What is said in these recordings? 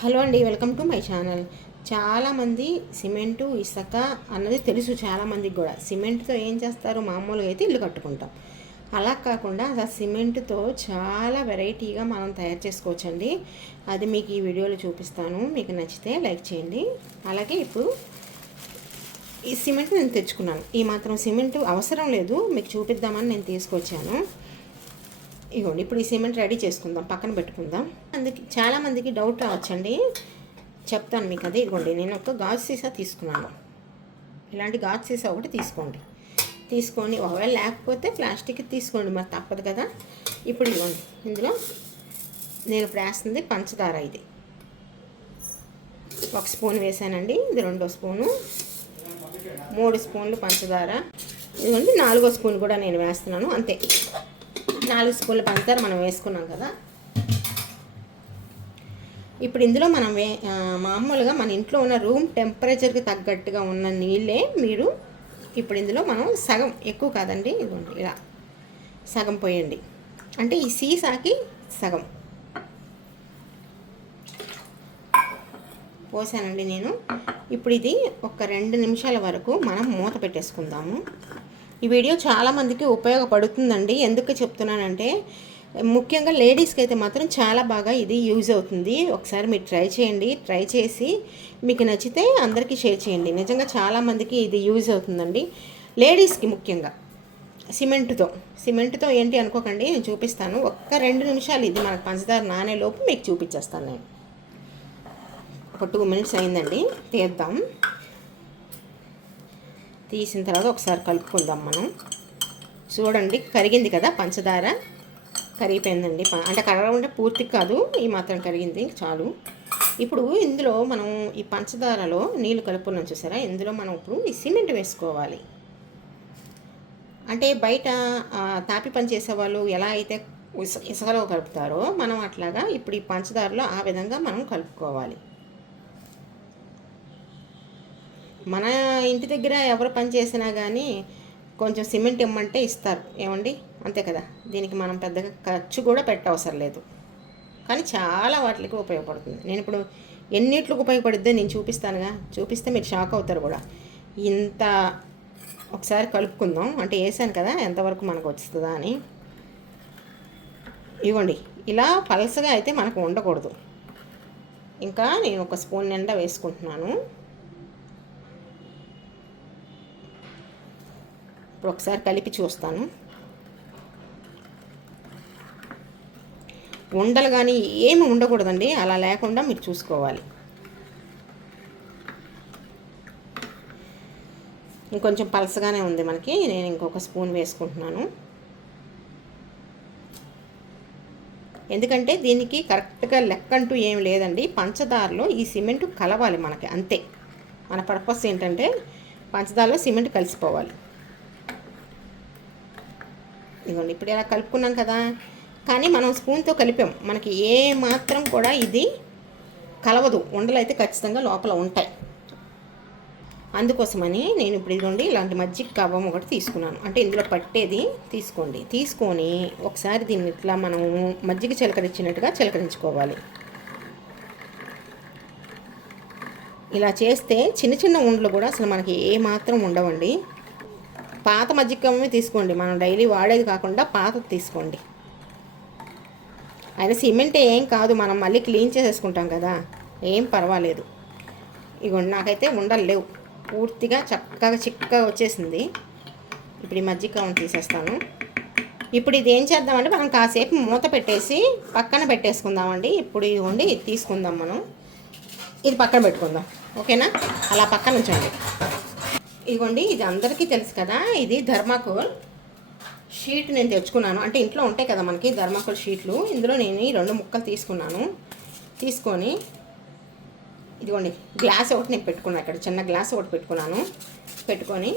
Hello అండి welcome to my channel. చాలామంది cement ఇసుక అన్నది తెలుసు చాలామందికి కూడా. సిమెంట్తో ఏం చేస్తారు? మామూలుగా అయితే ఇల్లు కట్టుకుంటాం. అలా కాకుండా అసలు సిమెంట్తో చాలా వెరైటీగా మనం తయారు చేసుకోవచ్చండి. అది మీకు ఈ వీడియోలో చూపిస్తాను. మీకు నచ్చితే లైక్ చేయండి. అలాగే ఇప్పుడు ఈ సిమెంట్ నేను తెచ్చుకున్నాను. ఈ మాత్రం సిమెంట్ అవసరం లేదు. మీకు చూపిద్దామని నేను తీసుకొచ్చాను. ఇగోండి ఇప్పుడు ఈ సిమెంట్ రెడీ చేసుకుందాం పక్కన పెట్టుకుందాం. అందుకే చాలామందికి డౌట్ రావచ్చండి. చెప్తాను మీకు అదే ఇదిగోండి నేను ఒక గాజు సీసా తీసుకున్నాను. ఇలాంటి గాజు సీసా ఒకటి తీసుకోండి. తీసుకొని ఒకవేళ లేకపోతే ప్లాస్టిక్ తీసుకోండి మరి తప్పదు కదా. ఇప్పుడు ఇదిగోండి ఇందులో నేను ఇప్పుడు వేస్తుంది పంచదార ఇది. ఒక స్పూన్ వేసానండి ఇది రెండో స్పూను. మూడు స్పూన్లు పంచదార. ఇదిగోండి నాలుగో స్పూన్ కూడా నేను వేస్తున్నాను అంతే. నాలుగు స్పూన్ల పంచదార మనం వేసుకున్నాం కదా. ఇప్పుడు ఇందులో మనం వే మామూలుగా మన ఇంట్లో ఉన్న రూమ్ టెంపరేచర్కి తగ్గట్టుగా ఉన్న నీళ్ళే మీరు ఇప్పుడు ఇందులో మనం సగం ఎక్కువ కాదండి ఇదిగోండి ఇలా సగం పోయండి. అంటే ఈ సీసాకి సగం. పోసానండి నేను. ఇప్పుడు ఇది ఒక రెండు నిమిషాల వరకు మనం మూత పెట్టేసుకుందాము. ఈ వీడియో చాలామందికి ఉపయోగపడుతుందండి. ఎందుకు చెప్తున్నానంటే ముఖ్యంగా లేడీస్కి అయితే మాత్రం చాలా బాగా ఇది యూజ్ అవుతుంది. ఒకసారి మీరు ట్రై చేయండి. ట్రై చేసి మీకు నచ్చితే అందరికీ షేర్ చేయండి. నిజంగా చాలామందికి ఇది యూజ్ అవుతుందండి. లేడీస్కి ముఖ్యంగా సిమెంట్తో. సిమెంట్తో ఏంటి అనుకోకండి నేను చూపిస్తాను. ఒక్క రెండు నిమిషాలు ఇది మనకు పంచదార నానేలోపు మీకు చూపించేస్తాను నేను. ఒక టూ మినిట్స్ అయిందండి. తీద్దాం. తీసిన తర్వాత ఒకసారి కలుపుకుందాం మనం. చూడండి కరిగింది కదా పంచదార. కరిగిపోయిందండి. అంటే అంటే కరగకుండా పూర్తి కాదు ఈ మాత్రం కరిగింది చాలు. ఇప్పుడు ఇందులో మనం ఈ పంచదారలో నీళ్ళు కలుపుకున్నాం చూసారా? ఇందులో మనం ఇప్పుడు ఈ సిమెంట్ వేసుకోవాలి. అంటే బయట తాపి పని చేసేవాళ్ళు ఎలా అయితే ఇస ఇసుకలో కలుపుతారో మనం అట్లాగా ఇప్పుడు ఈ పంచదారలో ఆ విధంగా మనం కలుపుకోవాలి. మన ఇంటి దగ్గర ఎవరు పని చేసినా కానీ కొంచెం సిమెంట్ ఇమ్మంటే ఇస్తారు. ఏమండి? అంతే కదా? దీనికి మనం పెద్దగా ఖర్చు కూడా పెట్టవసరం లేదు. కానీ చాలా వాటికి ఉపయోగపడుతుంది. నేను ఇప్పుడు ఎన్నిట్లకు ఉపయోగపడుద్దో నేను చూపిస్తానుగా. చూపిస్తే మీరు షాక్ అవుతారు కూడా. ఇంత ఒకసారి కలుపుకుందాం. అంటే వేసాను కదా? ఎంతవరకు మనకు వస్తుందా అని. ఇవ్వండి. ఇలా పలసగా అయితే మనకు ఉండకూడదు. ఇంకా నేను ఒక స్పూన్ నిండా వేసుకుంటున్నాను. ఇప్పుడు ఒకసారి కలిపి చూస్తాను. ఉండలు కానీ ఏమి ఉండకూడదండి. అలా లేకుండా మీరు చూసుకోవాలి. ఇంకొంచెం పలసగానే ఉంది మనకి. నేను ఇంకొక స్పూన్ వేసుకుంటున్నాను. ఎందుకంటే దీనికి కరెక్ట్గా లెక్క అంటూ ఏం లేదండి. పంచదారలో ఈ సిమెంట్ కలవాలి మనకి అంతే. మన పర్పస్ ఏంటంటే పంచదారలో సిమెంట్ కలిసిపోవాలి. ఇదిగోండి ఇప్పుడు ఇలా కలుపుకున్నాం కదా. కానీ మనం స్పూన్తో కలిపాం. మనకి ఏ మాత్రం కూడా ఇది కలవదు. ఉండలు అయితే ఖచ్చితంగా లోపల ఉంటాయి. అందుకోసమని నేను ఇప్పుడు ఇదిగోండి ఇలాంటి మజ్జిగ కవ్వం ఒకటి తీసుకున్నాను. అంటే ఇందులో పట్టేది తీసుకోండి. తీసుకొని ఒకసారి దీన్ని ఇట్లా మనం మజ్జిగ చిలకరించినట్టుగా చిలకరించుకోవాలి. ఇలా చేస్తే చిన్న చిన్న ఉండలు కూడా అసలు మనకి ఏ మాత్రం ఉండవండి. పాత మజ్జిగమే తీసుకోండి. మనం డైలీ వాడేది కాకుండా పాతది తీసుకోండి. అయినా సిమెంట్ ఏం కాదు. మనం మళ్ళీ క్లీన్ చేసేసుకుంటాం కదా. ఏం పర్వాలేదు. ఇగోండి నాకైతే ఉండలు లేవు. పూర్తిగా చక్కగా చిక్కగా వచ్చేసింది. ఇప్పుడు ఈ మజ్జిగ తీసేస్తాను. ఇప్పుడు ఇది ఏం చేద్దామంటే మనం కాసేపు మూత పెట్టేసి పక్కన పెట్టేసుకుందామండి. ఇప్పుడు ఇదిగోండి ఇది తీసుకుందాం మనం. ఇది పక్కన పెట్టుకుందాం. ఓకేనా? అలా పక్కన ఉంచండి. ఇదిగోండి ఇది అందరికీ తెలుసు కదా ఇది ధర్మాకోల్. షీట్ నేను తెచ్చుకున్నాను. అంటే ఇంట్లో ఉంటాయి కదా మనకి ధర్మాకోల్ షీట్లు. ఇందులో నేను ఈ రెండు ముక్కలు తీసుకున్నాను. తీసుకొని ఇదిగోండి గ్లాస్ ఒకటి నేను పెట్టుకున్నాను ఇక్కడ. చిన్న గ్లాస్ ఒకటి పెట్టుకున్నాను. పెట్టుకొని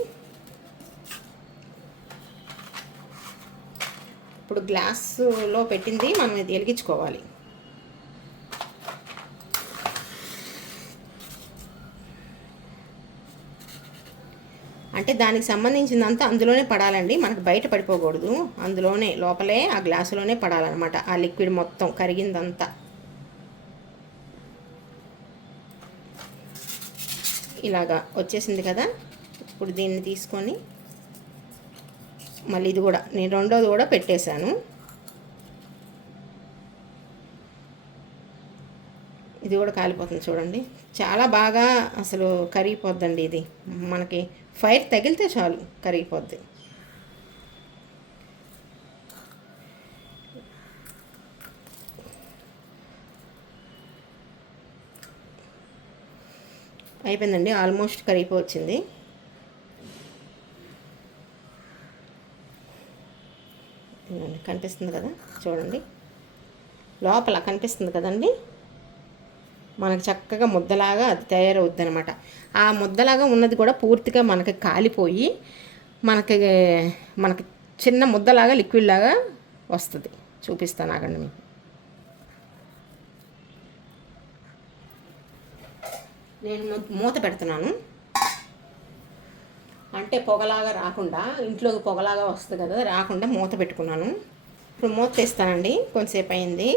ఇప్పుడు గ్లాసులో పెట్టింది మనం ఇది వెలిగించుకోవాలి. అంటే దానికి సంబంధించిందంతా అందులోనే పడాలండి. మనకు బయట పడిపోకూడదు. అందులోనే లోపలే ఆ గ్లాసులోనే పడాలన్నమాట. ఆ లిక్విడ్ మొత్తం కరిగిందంతా. ఇలాగా వచ్చేసింది కదా. ఇప్పుడు దీన్ని తీసుకొని మళ్ళీ ఇది కూడా నేను రెండోది కూడా పెట్టేశాను. ఇది కూడా కాలిపోతుంది చూడండి. చాలా బాగా అసలు కరిగిపోద్దండి ఇది. మనకి ఫైర్ తగిలితే చాలు కరిగిపోద్ది. అయిపోయిందండి. ఆల్మోస్ట్ కరిగిపోవచ్చింది. కనిపిస్తుంది కదా చూడండి. లోపల కనిపిస్తుంది కదండి. మనకు చక్కగా ముద్దలాగా అది తయారవుద్ది అనమాట ఆ ముద్దలాగా ఉన్నది కూడా పూర్తిగా మనకి కాలిపోయి మనకి మనకి చిన్న ముద్దలాగా లిక్విడ్ లాగా వస్తుంది. చూపిస్తాను ఆగండి మీకు. నేను మూత పెడుతున్నాను. అంటే పొగలాగా రాకుండా ఇంట్లోకి పొగలాగా వస్తుంది కదా రాకుండా మూత పెట్టుకున్నాను. ఇప్పుడు మూత తీస్తానండి. కొంతసేపు అయింది.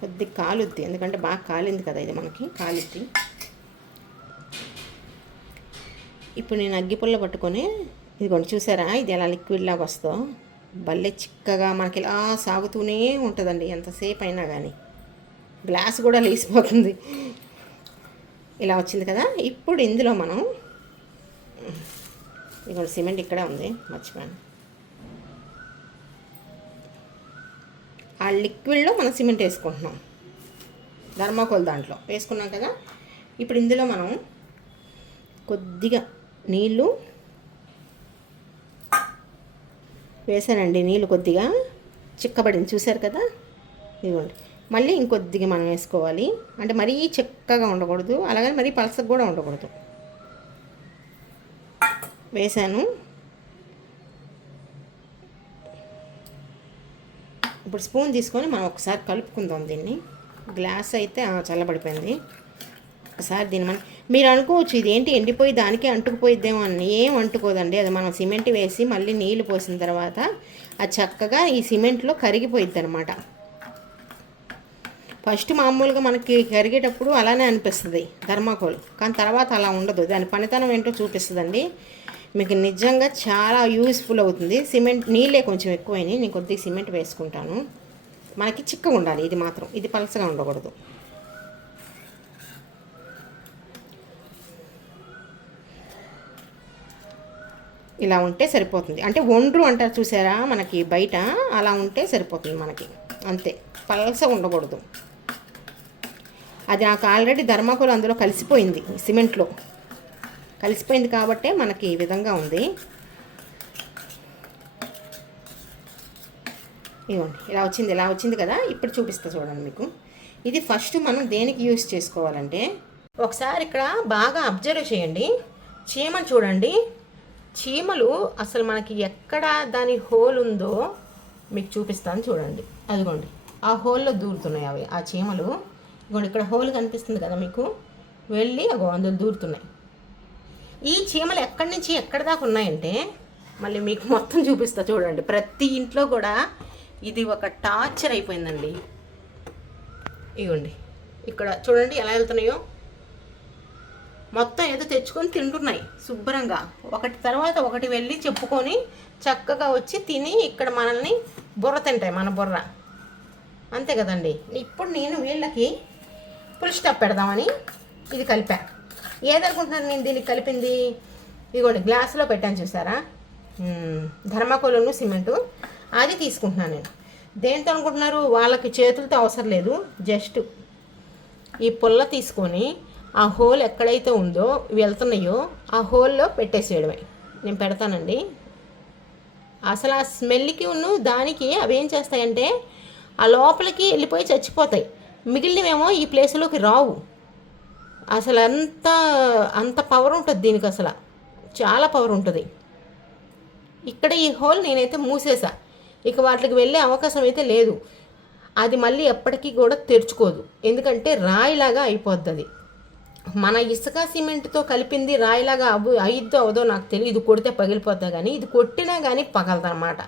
కొద్దిగా కాలుద్ది. ఎందుకంటే బాగా కాలింది కదా ఇది మనకి కాలుద్ది. ఇప్పుడు నేను అగ్గిపుల్ల పట్టుకొని ఇదిగోండి చూసారా? ఇది ఎలా లిక్విడ్ లాగా వస్తో భలే చిక్కగా మనకి ఇలా సాగుతూనే ఉంటుందండి. ఎంతసేపు అయినా కానీ గ్లాస్ కూడా లేసిపోతుంది ఇలా వచ్చింది కదా. ఇప్పుడు ఇందులో మనం ఇదిగోండి సిమెంట్ ఇక్కడే ఉంది. మర్చిపోయాను. లిక్విడ్లో మనం సిమెంట్ వేసుకుంటున్నాం. ధర్మాకోల్ దాంట్లో. వేసుకున్నాం కదా. ఇప్పుడు ఇందులో మనం కొద్దిగా నీళ్ళు వేసానండి. నీళ్ళు కొద్దిగా చిక్కబడింది. చూశారు కదా? ఇదిగోండి. మళ్ళీ ఇంకొద్దిగా మనం వేసుకోవాలి. అంటే మరీ చిక్కగా ఉండకూడదు. అలాగే మరీ పలసగా కూడా ఉండకూడదు. వేసాను. ఇప్పుడు స్పూన్ తీసుకొని మనం ఒకసారి కలుపుకుందాం దీన్ని. గ్లాస్ అయితే చల్లబడిపోయింది ఒకసారి దీన్ని మనం మీరు అనుకోవచ్చు ఇదేంటి ఎండిపోయి దానికి అంటుకుపోయిద్దేమో అని. ఏం అంటుకోదండి. అది మనం సిమెంట్ వేసి మళ్ళీ నీళ్ళు పోసిన తర్వాత అది చక్కగా ఈ సిమెంట్లో కరిగిపోయిద్ది అనమాట ఫస్ట్ మామూలుగా మనకి కరిగేటప్పుడు అలానే అనిపిస్తుంది ధర్మాకోల్. కానీ తర్వాత అలా ఉండదు. దాని పనితనం ఏంటో చూపిస్తుందండి. మీకు నిజంగా చాలా యూస్ఫుల్ అవుతుంది. సిమెంట్ నీళ్ళే కొంచెం ఎక్కువైనాయి. నేను కొద్దిగా సిమెంట్ వేసుకుంటాను. మనకి చిక్కగా ఉండాలి. ఇది మాత్రం. ఇది పలసగా ఉండకూడదు. ఇలా ఉంటే సరిపోతుంది. అంటే ఒండ్రు అంటారు చూసారా? మనకి బయట అలా ఉంటే సరిపోతుంది మనకి. అంతే. పలస ఉండకూడదు. అది నాకు ఆల్రెడీ ధర్మాకోల్ అందులో కలిసిపోయింది. సిమెంట్లో. కలిసిపోయింది కాబట్టే మనకి ఈ విధంగా ఉంది. ఇవ్వండి ఇలా వచ్చింది ఇలా వచ్చింది కదా? ఇప్పుడు చూపిస్తా చూడండి మీకు. ఇది ఫస్ట్ మనం దేనికి యూస్ చేసుకోవాలంటే ఒకసారి ఇక్కడ బాగా అబ్జర్వ్ చేయండి. చీమలు చూడండి. చీమలు అసలు మనకి ఎక్కడ దాని హోల్ ఉందో మీకు చూపిస్తాను చూడండి. అదిగోండి ఆ హోల్లో దూరుతున్నాయి అవి ఆ చీమలు. ఇదిగోండి ఇక్కడ హోల్ కనిపిస్తుంది కదా మీకు? వెళ్ళి అగో అందులో దూరుతున్నాయి. ఈ చీమలు ఎక్కడి నుంచి ఎక్కడి దాకా ఉన్నాయంటే మళ్ళీ మీకు మొత్తం చూపిస్తా చూడండి. ప్రతి ఇంట్లో కూడా ఇది ఒక టార్చర్ అయిపోయిందండి. ఇగోండి ఇక్కడ చూడండి ఎలా వెళ్తున్నాయో. మొత్తం ఏదో తెచ్చుకొని తింటున్నాయి శుభ్రంగా. ఒకటి తర్వాత ఒకటి వెళ్ళి చెప్పుకొని చక్కగా వచ్చి తిని ఇక్కడ మనల్ని బుర్ర తింటాయి మన బుర్ర. అంతే కదండి. ఇప్పుడు నేను వీళ్ళకి పుల్ పెడదామని ఇది కలిపా. ఏదనుకుంటున్నారు నేను దీనికి కలిపింది? ఇదిగోండి గ్లాసులో పెట్టాను చూసారా? ధర్మకోలను సిమెంటు. అది తీసుకుంటున్నాను నేను. దేంతో అనుకుంటున్నారు? వాళ్ళకి చేతులతో అవసరం లేదు. జస్ట్ ఈ పుల్ల తీసుకొని ఆ హోల్ ఎక్కడైతే ఉందో వెళ్తున్నాయో ఆ హోల్లో పెట్టేసేయడమే. నేను పెడతానండి. అసలు ఆ స్మెల్కి ఉన్ను దానికి అవి ఏం చేస్తాయంటే ఆ లోపలికి వెళ్ళిపోయి చచ్చిపోతాయి. మిగిలినవేమో ఈ ప్లేస్లోకి రావు. అసలు అంత అంత పవర్ ఉంటుంది దీనికి అసలు. చాలా పవర్ ఉంటుంది. ఇక్కడ ఈ హోల్ నేనైతే మూసేసా. ఇక వాటికి వెళ్ళే అవకాశం అయితే లేదు. అది మళ్ళీ ఎప్పటికీ కూడా తెరుచుకోదు. ఎందుకంటే రాయిలాగా అయిపోద్ది అది మన ఇసుక సిమెంట్తో కలిపింది రాయిలాగా అవు అయిద్దో అవదో నాకు తెలియదు ఇది కొడితే పగిలిపోద్దా కానీ ఇది కొట్టినా కానీ పగలదన్నమాట.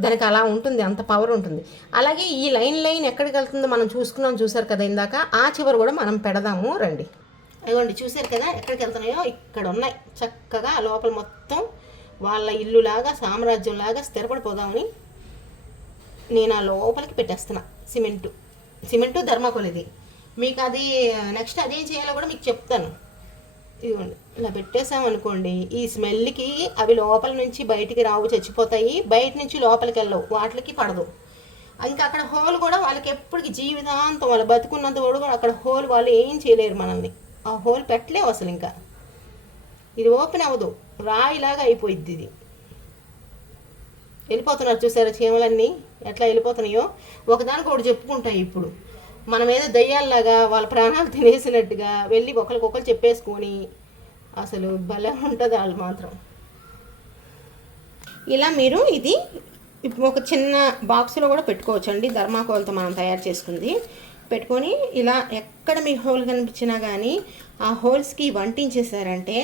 దానికి అలా ఉంటుంది అంత పవర్ ఉంటుంది. అలాగే ఈ లైన్ లైన్ ఎక్కడికి వెళ్తుందో మనం చూసుకున్నాం చూసారు కదా ఇందాక. ఆ చివరి కూడా మనం పెడదాము రండి. అదిగోండి చూసారు కదా ఎక్కడికి వెళ్తున్నాయో ఇక్కడ ఉన్నాయి చక్కగా లోపల మొత్తం వాళ్ళ ఇల్లులాగా సామ్రాజ్యంలాగా స్థిరపడిపోదామని నేను ఆ లోపలికి పెట్టేస్తున్నా సిమెంటు. సిమెంటు ధర్మాకోల్ ఇది. మీకు అది నెక్స్ట్ అదేం చేయాలో కూడా మీకు చెప్తాను. ఇదిగోండి ఇలా పెట్టేసామనుకోండి ఈ స్మెల్కి అవి లోపల నుంచి బయటికి రావు చచ్చిపోతాయి. బయట నుంచి లోపలికి వెళ్ళవు వాటికి పడదు. ఇంకా అక్కడ హోల్ కూడా వాళ్ళకి ఎప్పటికి జీవితాంతం వాళ్ళు బతుకున్నంత కూడా అక్కడ హోల్ వాళ్ళు ఏం చేయలేరు మనల్ని. ఆ హోల్ పెట్టలేవు అసలు ఇంకా. ఇది ఓపెన్ అవ్వదు. రాయిలాగా అయిపోయిద్ది ఇది. వెళ్ళిపోతున్నారు చూసారా చీమలన్నీ? ఎట్లా వెళ్ళిపోతున్నాయో? ఒకదానికి ఒకటి చెప్పుకుంటాయి ఇప్పుడు. మనం ఏదో దయ్యాల్లాగా వాళ్ళ ప్రాణాలు తినేసినట్టుగా వెళ్ళి ఒకరికొకరు చెప్పేసుకొని అసలు భలే ఉంటుంది వాళ్ళు మాత్రం. ఇలా మీరు ఇది ఇప్పుడు ఒక చిన్న బాక్స్లో కూడా పెట్టుకోవచ్చు అండి ధర్మాకోల్తో మనం తయారు చేసుకుంది. పెట్టుకొని ఇలా ఎక్కడ మీకు హోల్ కనిపించినా కానీ ఆ హోల్స్కి వంటించేశారంటే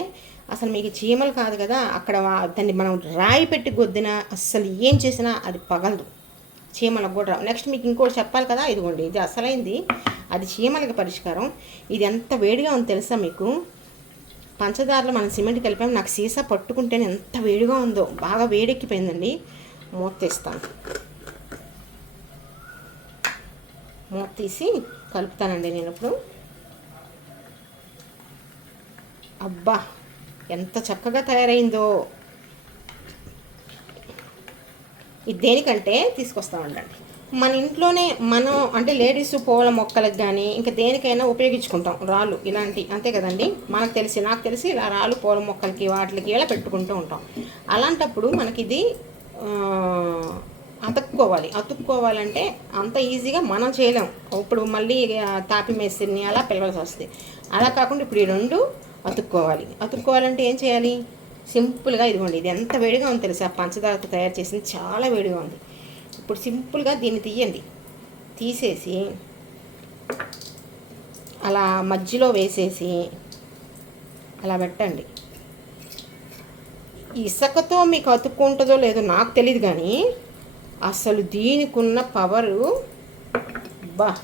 అసలు మీకు చీమలు కాదు కదా అక్కడ దాన్ని మనం రాయి పెట్టి గొద్దినా అస్సలు ఏం చేసినా అది పగలదు. చీమలకు కూడా రావు. నెక్స్ట్ మీకు ఇంకోటి చెప్పాలి కదా ఇదిగోండి ఇది అసలైంది. అది చీమలకి పరిష్కారం. ఇది ఎంత వేడిగా ఉంది తెలుసా మీకు? పంచదారలో మనం సిమెంట్ కలిపాము నాకు సీసా పట్టుకుంటేనే ఎంత వేడిగా ఉందో బాగా వేడెక్కిపోయిందండి. మూత తీస్తాను. మూత తీసి కలుపుతానండి నేను ఇప్పుడు. అబ్బా ఎంత చక్కగా తయారైందో. ఇది దేనికంటే తీసుకొస్తా ఉండండి. మన ఇంట్లోనే మనం అంటే లేడీస్ పూల మొక్కలకు కానీ ఇంకా దేనికైనా ఉపయోగించుకుంటాం రాళ్ళు ఇలాంటి అంతే కదండి? మనకు తెలిసి నాకు తెలిసి ఇలా రాళ్ళు పూల మొక్కలకి వాటికి ఇలా పెట్టుకుంటూ ఉంటాం. అలాంటప్పుడు మనకి ఇది అతుక్కోవాలి అతుక్కోవాలంటే అంత ఈజీగా మనం చేయలేం. ఇప్పుడు మళ్ళీ తాపి మేస్త్రిని అలా పిలవాల్సి వస్తుంది. అలా కాకుండా ఇప్పుడు ఈ రెండు అతుక్కోవాలి. అతుక్కోవాలంటే ఏం చేయాలి? సింపుల్గా ఇదిగోండి ఇది ఎంత వేడిగా ఉంది తెలుసా? పంచదారతో తయారు చేసింది చాలా వేడిగా ఉంది. ఇప్పుడు సింపుల్గా దీన్ని తీయండి. తీసేసి అలా మధ్యలో వేసేసి అలా పెట్టండి. ఇసుకతో మీకు అతుక్కుంటుందో లేదో నాకు తెలియదు కానీ అసలు దీనికి ఉన్న పవరు బా.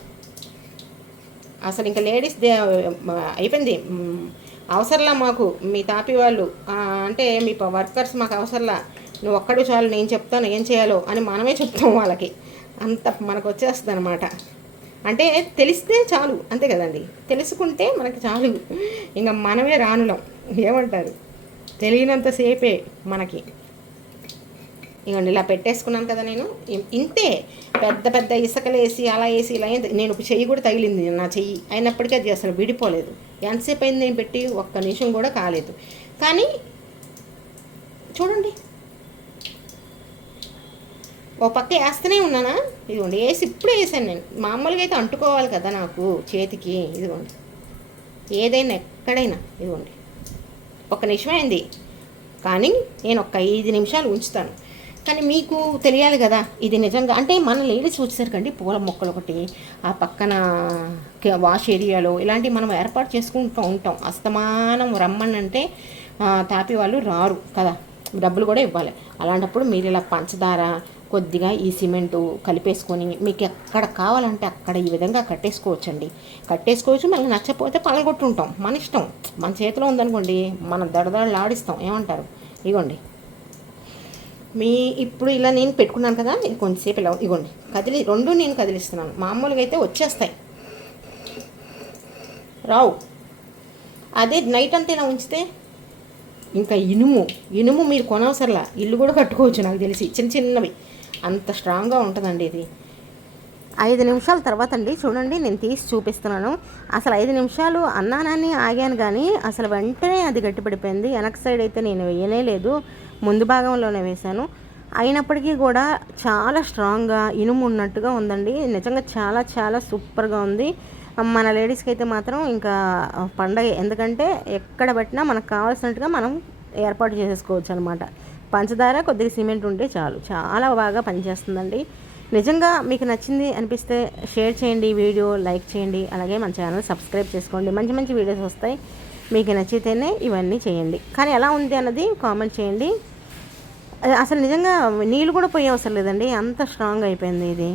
అసలు ఇంకా లేడీస్ దే అయిపోయింది. అవసరంలా మాకు మీ తాపి వాళ్ళు. అంటే మీ వర్కర్స్ మాకు అవసరంలా. నువ్వు ఒక్కడు చాలు నేను చెప్తాను ఏం చేయాలో అని మనమే చెప్తాం వాళ్ళకి. అంత మనకు వచ్చేస్తుంది అనమాట అంటే తెలిస్తే చాలు అంతే కదండి. తెలుసుకుంటే మనకి చాలు. ఇంకా మనమే రానులం ఏమంటారు? తెలియనంతసేపే మనకి. ఇవ్వండి ఇలా పెట్టేసుకున్నాను కదా నేను. ఇంతే. పెద్ద పెద్ద ఇసుకలు వేసి అలా వేసి ఇలా నేను ఒక చెయ్యి కూడా తగిలింది నా చెయ్యి. అయినప్పటికీ అది అసలు విడిపోలేదు. ఎంతసేపు అయింది నేను పెట్టి? ఒక్క నిమిషం కూడా కాలేదు. కానీ చూడండి. ఓ పక్క వేస్తూనే ఉన్నానా? ఇదిగోండి వేసి ఇప్పుడే వేసాను నేను. మామూలుగా అయితే అంటుకోవాలి కదా నాకు చేతికి. ఇదిగోండి. ఏదైనా ఎక్కడైనా ఇదిగోండి. ఒక నిమిషమైంది కానీ నేను ఒక ఐదు నిమిషాలు ఉంచుతాను. కానీ మీకు తెలియాలి కదా ఇది నిజంగా అంటే మన లేడీస్ వచ్చేసరికండి పూల మొక్కలు ఒకటి ఆ పక్కన వాష్ ఏరియాలో ఇలాంటివి మనం ఏర్పాటు చేసుకుంటూ ఉంటాం. అస్తమానం రమ్మనంటే తాపి వాళ్ళు రారు కదా డబ్బులు కూడా ఇవ్వాలి. అలాంటప్పుడు మీరు ఇలా పంచదార కొద్దిగా ఈ సిమెంటు కలిపేసుకొని మీకు ఎక్కడ కావాలంటే అక్కడ ఈ విధంగా కట్టేసుకోవచ్చండి. కట్టేసుకోవచ్చు మళ్ళీ నచ్చకపోతే పగలగొట్టుంటాం. మన ఇష్టం. మన చేతిలో ఉందనుకోండి మనం దడదడలాడిస్తాం ఏమంటారు? ఇగోండి. మీ ఇప్పుడు ఇలా నేను పెట్టుకున్నాను కదా ఇది కొంచెంసేపు ఇలా ఇగోండి. కదిలి రెండు నేను కదిలిస్తున్నాను. మామూలుగా అయితే వచ్చేస్తాయి. రావు. అదే నైట్ అంతా ఇలా ఉంచితే? ఇంకా ఇనుము. ఇనుము మీరు కొనవసరలా. ఇల్లు కూడా కట్టుకోవచ్చు నాకు తెలిసి. చిన్న చిన్నవి. అంత స్ట్రాంగ్గా ఉంటుందండి ఇది. ఐదు నిమిషాల తర్వాత అండి. చూడండి నేను తీసి చూపిస్తున్నాను. అసలు ఐదు నిమిషాలు అన్నానని ఆగాను కానీ అసలు వెంటనే అది గట్టిపడిపోయింది. వెనక సైడ్ అయితే నేను వేయనే లేదు. ముందు భాగంలోనే వేశాను. అయినప్పటికీ కూడా చాలా స్ట్రాంగ్గా ఇనుము ఉన్నట్టుగా ఉందండి. నిజంగా చాలా చాలా సూపర్గా ఉంది. మన లేడీస్కి అయితే మాత్రం ఇంకా పండగ ఎందుకంటే ఎక్కడ పెట్టినా మనకు కావాల్సినట్టుగా మనం ఏర్పాటు చేసేసుకోవచ్చు అనమాట పంచదార కొద్దిగా సిమెంట్ ఉంటే చాలు. చాలా బాగా పనిచేస్తుందండి. నిజంగా మీకు నచ్చింది అనిపిస్తే షేర్ చేయండి వీడియో లైక్ చేయండి. అలాగే మన ఛానల్ సబ్స్క్రైబ్ చేసుకోండి. మంచి మంచి వీడియోస్ వస్తాయి. మీకు నచ్చితేనే ఇవన్నీ చేయండి. కానీ ఎలా ఉంది అన్నది కామెంట్ చేయండి. అసలు నిజంగా నీళ్ళు కూడా పోయే అవసరం లేదండి. అంత స్ట్రాంగ్ అయిపోయింది ఇది.